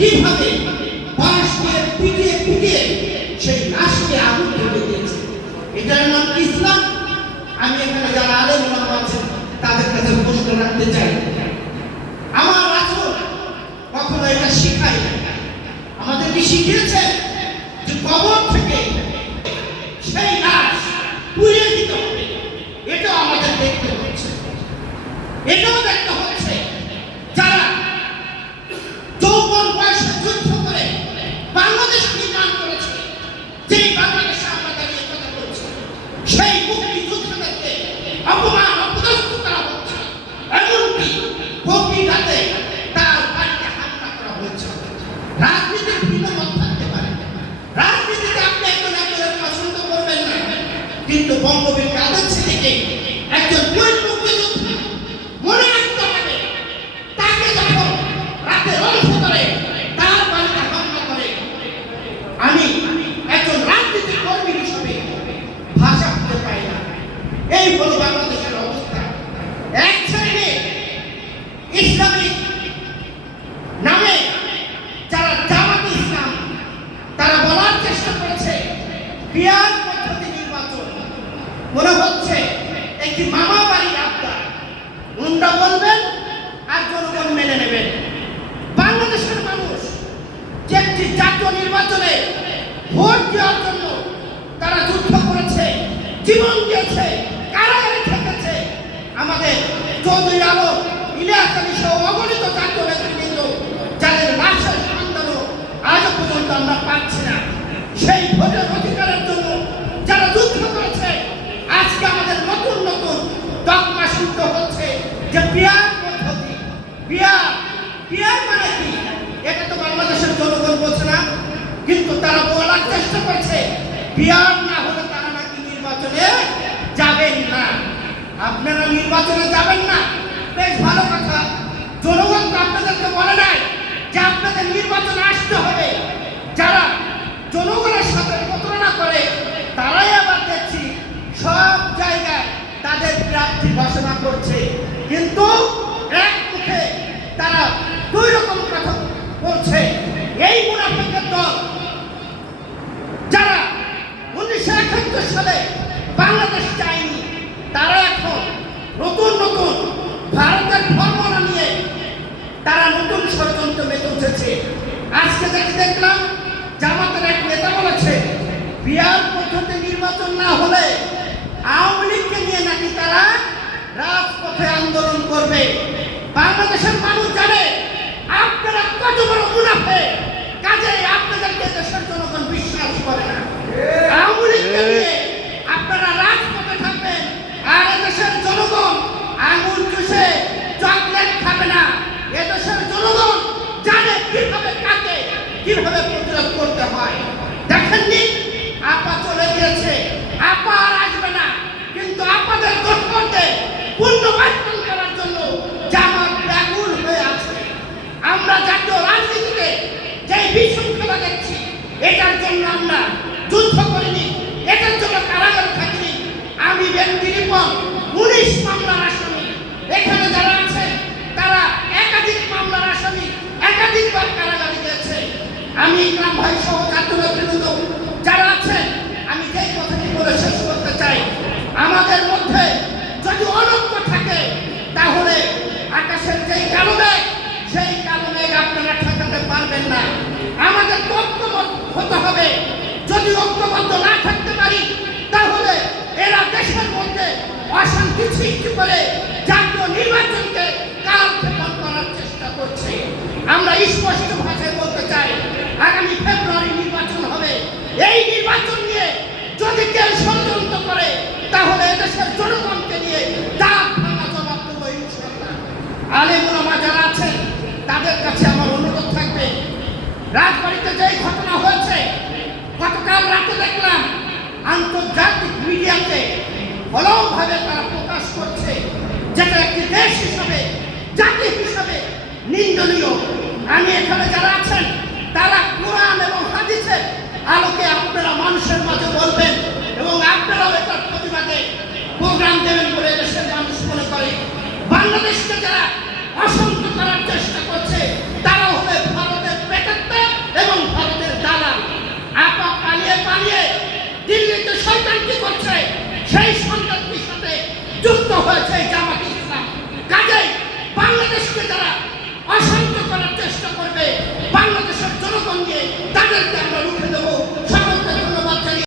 কীভাবে বাঁশ দিয়ে পিটিয়ে পিটিয়ে সেই লাশকে আগুন ধরে দিয়েছে। এটার নাম ইসলাম? আমি এখানে যারা আলেম নাম আছেন, তাদের কাছে প্রশ্ন রাখতে চাই। আমার আচরণ কখনো এটা শিখাই। আমাদের কি শিখিয়েছে যে কবর থেকে সেই লাশ পুড়িয়ে দিতে হবে এটাও আমাদের দেখতে হচ্ছে এটাও দেখতে হচ্ছে যারা যৌবন বয়সে যুদ্ধ করে বাংলাদেশ নির্মাণ করেছে যেই বাংলাদেশে আমরা দাঁড়িয়ে কথা বলছি সেই মুক্তিযোদ্ধাদেরকে অপমান অপদস্থ করা হচ্ছে এমনকি গভীর রাতে তার বাড়িতে হামলা করা হয়েছে রাজনীতির ভিন্ন মত থাকতে পারে রাজনীতিতে আপনি একজন একজনের পছন্দ করবেন না কিন্তু বঙ্গবীর একজন পাই না। এই অবস্থা। এক নামে তারা চেষ্টা করেছে পদ্ধতি নির্বাচন মনে হচ্ছে একটি মামা বাড়ির আবদার উন্ডা বলবেন আর জনগণ মেনে নেবেন বাংলাদেশের মানুষ যে একটি জাতীয় নির্বাচনে ভোট দেওয়ার জন্য তারা যুদ্ধ করেছে, জীবন দিয়েছে, কারাগারে থেকেছে। আমাদের চৌধুরী আলম, ইলিয়াস আলী সহ অগণিত জাতীয় নেতৃবৃন্দ, যাদের লাশের সন্তানও আজও পর্যন্ত আমরা পাচ্ছি না। সেই ভোটের অধিকারের জন্য যারা যুদ্ধ করেছে আজকে আমাদের নতুন নতুন দকমা শুনতে হচ্ছে যে বিয়ার পদ্ধতি বিয়ার বিয়ার মানে কি এটা তো বাংলাদেশের জনগণ বলছে না কিন্তু তারা বলার চেষ্টা করছে বিয়ার না হলে তারা নাকি নির্বাচনে যাবেন না। আপনারা নির্বাচনে যাবেন না। বেশ ভালো কথা। জনগণ তো আপনাদেরকে বলে নাই যে আপনাদের নির্বাচনে আসতে হবে। আজকে দেখে দেখলাম, জামাতের এক নেতা বলেছে বিয়ার পদ্ধতি নির্বাচন না হলে আওয়ামী লীগকে নিয়ে নাকি তারা রাজপথে আন্দোলন করবে। বাংলাদেশের মানুষ জানে, আপনারা কত বড় মুনাফে। কাজে আপনাদেরকে দেশের জনগণ বিশ্বাস করে না আওয়ামী লীগকে নিয়ে আপনারা রাজপথে থাকবেন আর এদেশের জনগণ আঙুল চুষে চকলেট খাবে না এদেশের জনগণ জানে কীভাবে কাকে কীভাবে প্রতিরোধ করতে হয় দেখেননি আপা চলে গিয়েছে আপা আর আসবে না কিন্তু আপনাদের দুঃখকে পুনর্বাসন করার জন্য জামাত ব্যাকুল হয়ে আছে আমরা জাতীয় রাজনীতিতে যে বিশৃঙ্খলা দেখছি এটার জন্য আমরা যুদ্ধ করিনি, এটার জন্য কারাগারে থাকিনি। আমি ব্যক্তি রিপন উনিশ মামলার আসামি। এখানে যারা আছে, তারা একাধিক মামলার আসামি, একাধিকবার কারাগারে গেছে আমি ইকরাম ভাই সহ ছাত্র নেতৃবৃন্দ যারা আছেন আমি যেই কথাটি বলে শেষ করতে চাই। আমাদের মধ্যে যদি অনক্য থাকে, তাহলে আকাশের যেই মেঘ, সেই মেঘ আপনারা ঠেকাতে পারবেন না। আমাদের ঐক্যবদ্ধ হতে হবে। যদি ঐক্যবদ্ধ না থাকতে পারি, তাহলে এরা দেশের মধ্যে অশান্তি সৃষ্টি করে জাতীয় নির্বাচনকে কালক্ষেপণ করার চেষ্টা করছে। আমরা স্পষ্ট ভাষায় বলতে চাই, আগামী ফেব্রুয়ারি নির্বাচন হবে। এই নির্বাচন নিয়ে যদি কেউ ষড়যন্ত্র করে, তাহলে এদেশের জনগণকে নিয়ে দাঁত ভাঙা জবাব দেবো আলেমুলামা যারা আছেন, তাদের কাছে আমার রাজবাড়িতে যেই ঘটনা হয়েছে, গতকাল রাতে দেখলাম আন্তর্জাতিক মিডিয়াতে হলভাবে তারা প্রকাশ করছে যেটা একটি দেশ হিসাবে, জাতি হিসাবে নিন্দনীয়। আমি এখানে যারা আছেন, তারা কোরআন এবং হাদিসের আলোকে আপনারা মানুষের মাঝে বলবেন এবং আপনারাও এটার প্রতিবাদে প্রোগ্রাম দেবেন বলে দেশের মানুষ মনে করে। বাংলাদেশকে যারা অসন্ত করার চেষ্টা